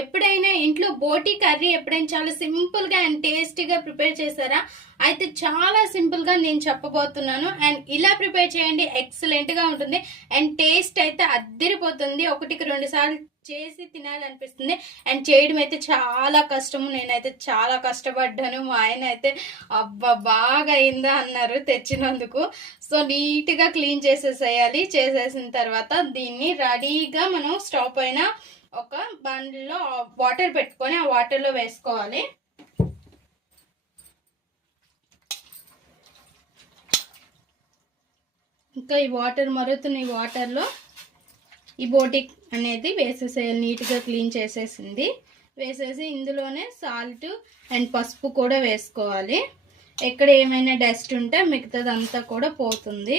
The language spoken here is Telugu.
ఎప్పుడైనా ఇంట్లో బోటి కర్రీ ఎప్పుడైనా చాలా సింపుల్గా అండ్ టేస్టీగా ప్రిపేర్ చేశారా? అయితే చాలా సింపుల్గా నేను చెప్పబోతున్నాను. అండ్ ఇలా ప్రిపేర్ చేయండి, ఎక్సలెంట్గా ఉంటుంది. అండ్ టేస్ట్ అయితే అద్దరిపోతుంది. 1-2 సార్లు చేసి తినాలనిపిస్తుంది. అండ్ చేయడం అయితే చాలా కష్టము. నేనైతే చాలా కష్టపడ్డాను. మా ఆయన అయితే అబ్బా బాగా అయిందా అన్నారు తెచ్చినందుకు. సో నీట్గా క్లీన్ చేసేసేయాలి. చేసేసిన తర్వాత దీన్ని రెడీగా మనం స్టవ్ పైన ఒక బండిలో వాటర్ పెట్టుకొని ఆ వాటర్లో వేసుకోవాలి. ఇంకా ఈ వాటర్ మరుగుతున్న ఈ వాటర్లో ఈ బోటి అనేది వేసేసేయాలి. నీట్గా క్లీన్ చేసేసింది వేసేసి ఇందులోనే సాల్ట్ అండ్ పసుపు కూడా వేసుకోవాలి. ఎక్కడ ఏమైనా డస్ట్ ఉంటే మిగతాదంతా కూడా పోతుంది.